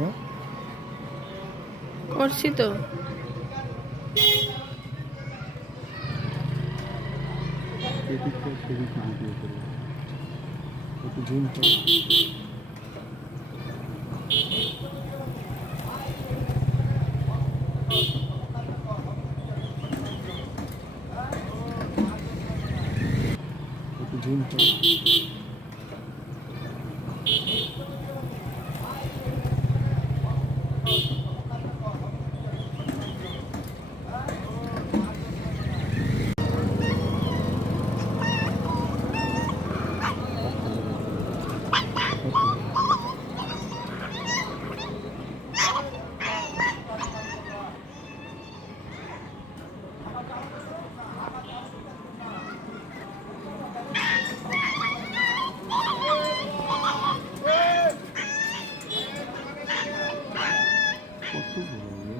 হ্যাঁ করছি তো। এদিকটা সেদিকে ভিডিও করবো একটু জুম করো একটু জুম করো কত বড়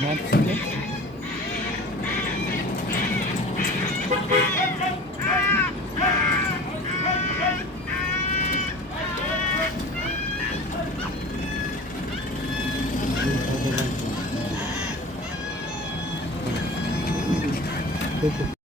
মাছ ছিল